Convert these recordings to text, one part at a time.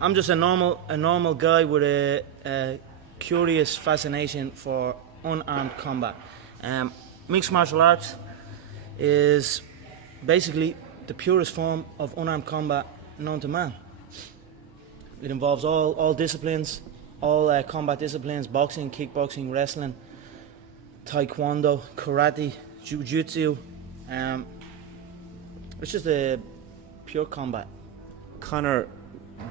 I'm just a normal guy with a curious fascination for unarmed combat. Mixed martial arts is basically the purest form of unarmed combat known to man. It involves all disciplines, all combat disciplines: boxing, kickboxing, wrestling, taekwondo, karate, jiu-jitsu. It's just a pure combat. Conor,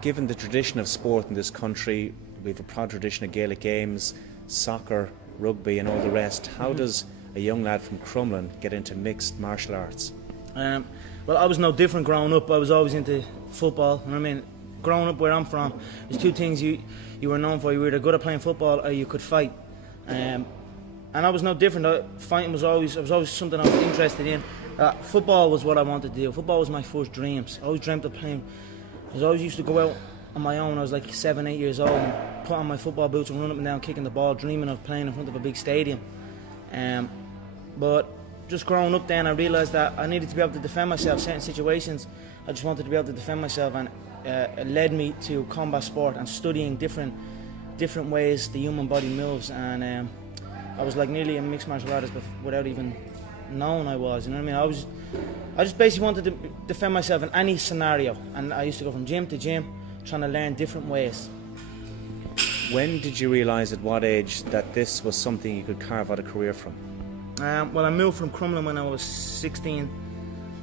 given the tradition of sport in this country, we have a proud tradition of Gaelic games, soccer, rugby and all the rest. How does a young lad from Crumlin get into mixed martial arts? Well, I was no different growing up. I was always into football. You know what I mean? Growing up where I'm from, there's two things you were known for. You were either good at playing football or you could fight. And I was no different. Fighting was always something I was interested in. Football was what I wanted to do. Football was my first dreams. I always dreamt of playing. I always used to go out on my own. I was like 7, 8 years old and put on my football boots and run up and down kicking the ball, dreaming of playing in front of a big stadium. But just growing up then, I realised that I needed to be able to defend myself in certain situations. I just wanted to be able to defend myself, and it led me to combat sport and studying different ways the human body moves. And I was like nearly a mixed martial artist without even knowing I was. You know what I mean? I just basically wanted to defend myself in any scenario, and I used to go from gym to gym trying to learn different ways. When did you realise, at what age, that this was something you could carve out a career from? Well, I moved from Crumlin when I was 16,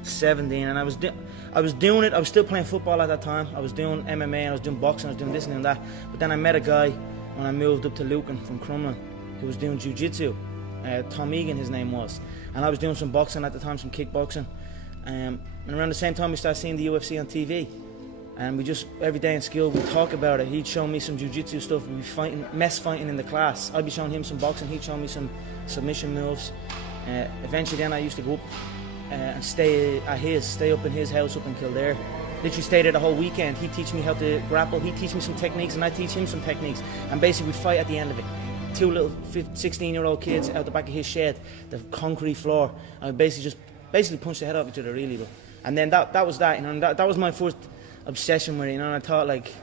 17, and I was doing it. I was still playing football at that time. I was doing MMA and I was doing boxing, I was doing this and that. But then I met a guy when I moved up to Lucan from Crumlin who was doing jiu-jitsu. Tom Egan, his name was. And I was doing some boxing at the time, some kickboxing. And around the same time we started seeing the UFC on TV. And we just, every day in school, we'd talk about it. He'd show me some jiu-jitsu stuff. We'd be mess fighting in the class. I'd be showing him some boxing. He'd show me some submission moves. Eventually then I used to go up and stay up in his house up in Kildare. Literally stayed there the whole weekend. He'd teach me how to grapple. He'd teach me some techniques and I'd teach him some techniques. And basically we'd fight at the end of it. Two little 16-year-old kids out the back of his shed, the concrete floor. And we basically punched the head off each other, really. And then that was that, you know, and that was my first obsession with it, you know. And I thought, like,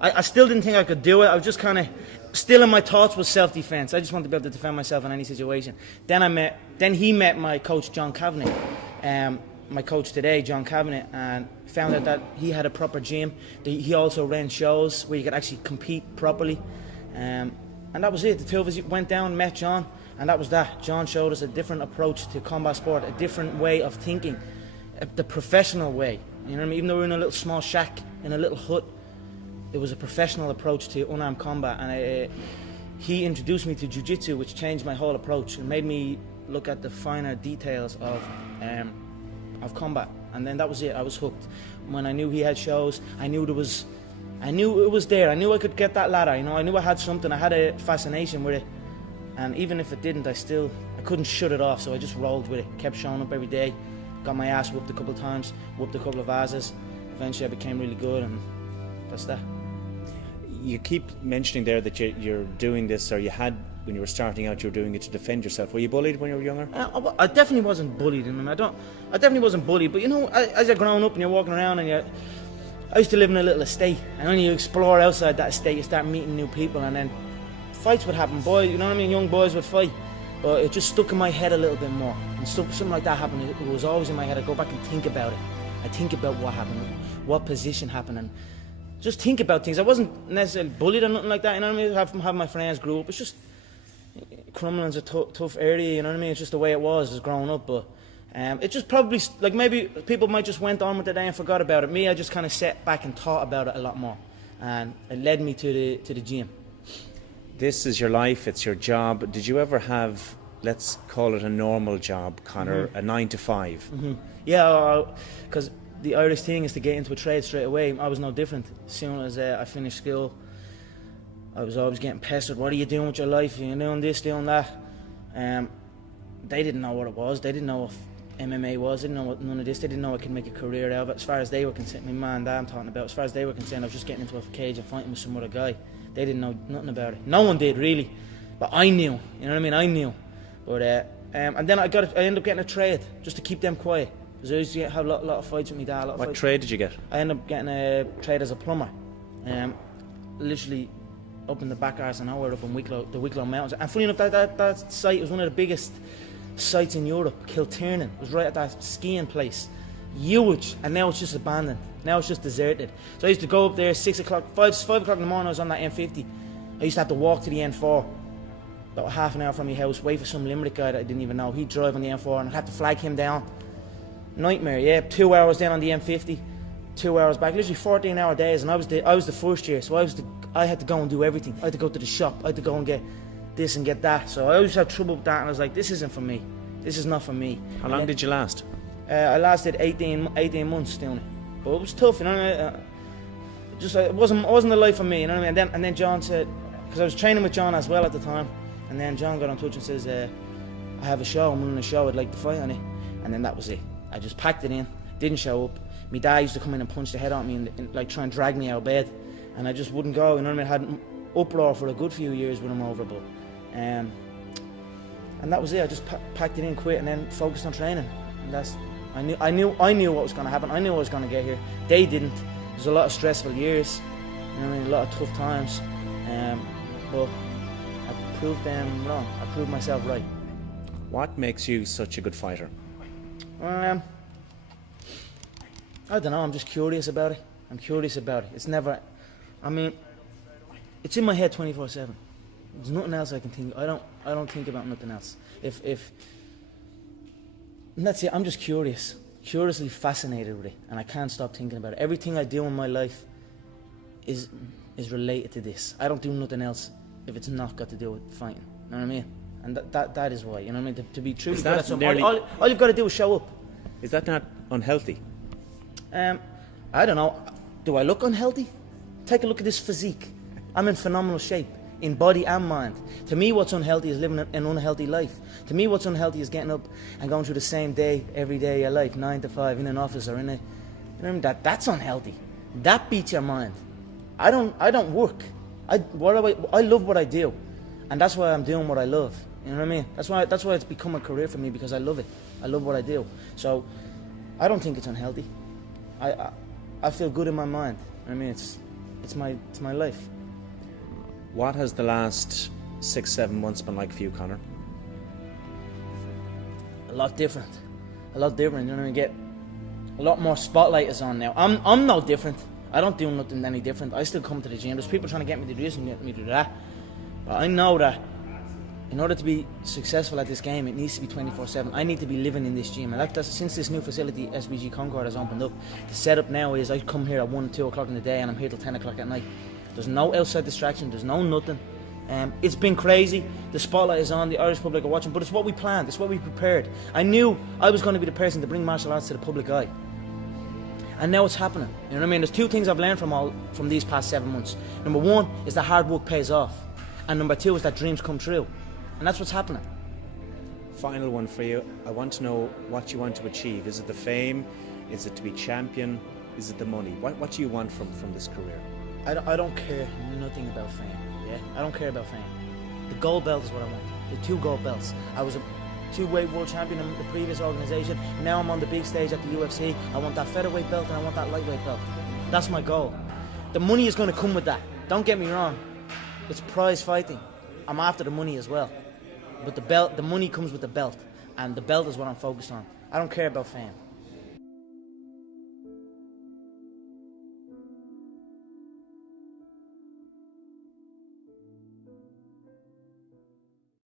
I still didn't think I could do it. I was just kind of still in my thoughts was self-defense. I just wanted to be able to defend myself in any situation. Then he met my coach John Kavanagh, my coach today, John Kavanagh, and found out that he had a proper gym. He also ran shows where you could actually compete properly. And that was it. The two of us went down, met John, and that was that. John showed us a different approach to combat sport, a different way of thinking, the professional way. You know what I mean? Even though we were in a little small shack, in a little hut, it was a professional approach to unarmed combat. And he introduced me to jiu-jitsu, which changed my whole approach and made me look at the finer details of combat. And then that was it. I was hooked. When I knew he had shows, I knew it was there. I knew I could get that ladder. You know, I knew I had something. I had a fascination with it, and even if it didn't, I couldn't shut it off. So I just rolled with it. Kept showing up every day. Got my ass whooped a couple of times. Whooped a couple of asses. Eventually, I became really good, and that's that. You keep mentioning there that you're doing this, or you had when you were starting out, you were doing it to defend yourself. Were you bullied when you were younger? I definitely wasn't bullied. I mean, I definitely wasn't bullied. But you know, as you're growing up and you're walking around and I used to live in a little estate, and when you explore outside that estate, you start meeting new people, and then fights would happen. Boys, you know what I mean? Young boys would fight, but it just stuck in my head a little bit more. And something like that happened. It was always in my head. I go back and think about it. I think about what happened, what position happened, and just think about things. I wasn't necessarily bullied or nothing like that. You know what I mean? Have my friends grew up. It's just Crumlin's a tough area. You know what I mean? It's just the way it was growing up, but. It just probably, like, maybe people might just went on with the day and forgot about it. Me, I just kind of sat back and thought about it a lot more, and it led me to the gym. This is your life, it's your job. Did you ever have, let's call it a normal job, Conor, a 9 to 5? Yeah, because the Irish thing is to get into a trade straight away. I was no different. As soon as I finished school, I was always getting pestered. What are you doing with your life? You're doing this, doing that. They didn't know what it was. They didn't know what MMA was. They didn't know what none of this. They didn't know I could make a career out of it. As far as they were concerned, my man and dad I'm talking about, as far as they were concerned, I was just getting into a cage and fighting with some other guy. They didn't know nothing about it. No one did, really. But I knew. You know what I mean? I knew. But and then I ended up getting a trade just to keep them quiet. Because I used to have a lot of fights with my dad. What trade did you get? I ended up getting a trade as a plumber. literally up in the back arse of nowhere, up in Wicklow, the Wicklow Mountains. And funny enough, that site was one of the biggest sites in Europe. Kilternan was right at that skiing place. Huge, and now it's just abandoned. Now it's just deserted. So I used to go up there 6 o'clock, 5 o'clock in the morning. I was on that M50. I used to have to walk to the N4, about half an hour from my house, wait for some Limerick guy that I didn't even know. He'd drive on the M4, and I'd have to flag him down. Nightmare, yeah. 2 hours down on the M50, 2 hours back. Literally 14-hour days, and I was the first year, so I had to go and do everything. I had to go to the shop. I had to go and get this and get that. So I always had trouble with that, and I was like, this isn't for me. This is not for me. How long did you last? I lasted 18 months doing it, but it was tough, you know what I mean? It wasn't the life for me, you know what I mean? And then John said, because I was training with John as well at the time, and then John got in touch and says, I have a show, I'm running a show, I'd like to fight on it. And then that was it. I just packed it in, didn't show up. My dad used to come in and punch the head on me and like try and drag me out of bed, and I just wouldn't go, you know what I mean? I had an uproar for a good few years with him over, but and that was it. I just packed it in, quit, and then focused on training. And I knew what was going to happen. I knew I was going to get here. They didn't. There's a lot of stressful years, you know what I mean? A lot of tough times, but I proved them wrong. I proved myself right. What makes you such a good fighter? I don't know. I'm just curious about it. It's never. I mean, it's in my head 24/7. There's nothing else I can think. I don't think about nothing else. And that's it. I'm just curiously fascinated with it, and I can't stop thinking about it. Everything I do in my life is related to this. I don't do nothing else if it's not got to do with fighting. You know what I mean? And that is why. You know what I mean? To be truly good at something, all you've got to do is show up. Is that not unhealthy? I don't know. Do I look unhealthy? Take a look at this physique. I'm in phenomenal shape, in body and mind. To me, what's unhealthy is living an unhealthy life. To me, what's unhealthy is getting up and going through the same day every day of your life, 9 to 5, in an office or in a. You know what I mean? That's unhealthy. That beats your mind. I don't work. I love what I do, and that's why I'm doing what I love. You know what I mean? That's why it's become a career for me, because I love it. I love what I do. So I don't think it's unhealthy. I feel good in my mind. I mean, it's my life. What has the last 6-7 months been like for you, Conor? A lot different. You know what I mean? Get a lot more spotlight is on now. I'm no different. I don't do nothing any different. I still come to the gym. There's people trying to get me to do this and get me to do that. But I know that in order to be successful at this game, it needs to be 24/7. I need to be living in this gym, and that's since this new facility, SBG Concord, has opened up. The setup now is I come here at 1, 2 o'clock in the day, and I'm here till 10 o'clock at night. There's no outside distraction. There's no nothing. It's been crazy. The spotlight is on. The Irish public are watching, but it's what we planned. It's what we prepared. I knew I was going to be the person to bring martial arts to the public eye, and now it's happening. You know what I mean? There's two things I've learned from these past 7 months. Number one is that hard work pays off, and number two is that dreams come true, and that's what's happening. Final one for you. I want to know what you want to achieve. Is it the fame? Is it to be champion? Is it the money? What do you want from this career? I don't care nothing about fame. Yeah, I don't care about fame. The gold belt is what I want. The 2 gold belts. I was a 2-weight world champion in the previous organisation. Now I'm on the big stage at the UFC. I want that featherweight belt and I want that lightweight belt. That's my goal. The money is going to come with that. Don't get me wrong. It's prize fighting. I'm after the money as well. But the money comes with the belt, and the belt is what I'm focused on. I don't care about fame.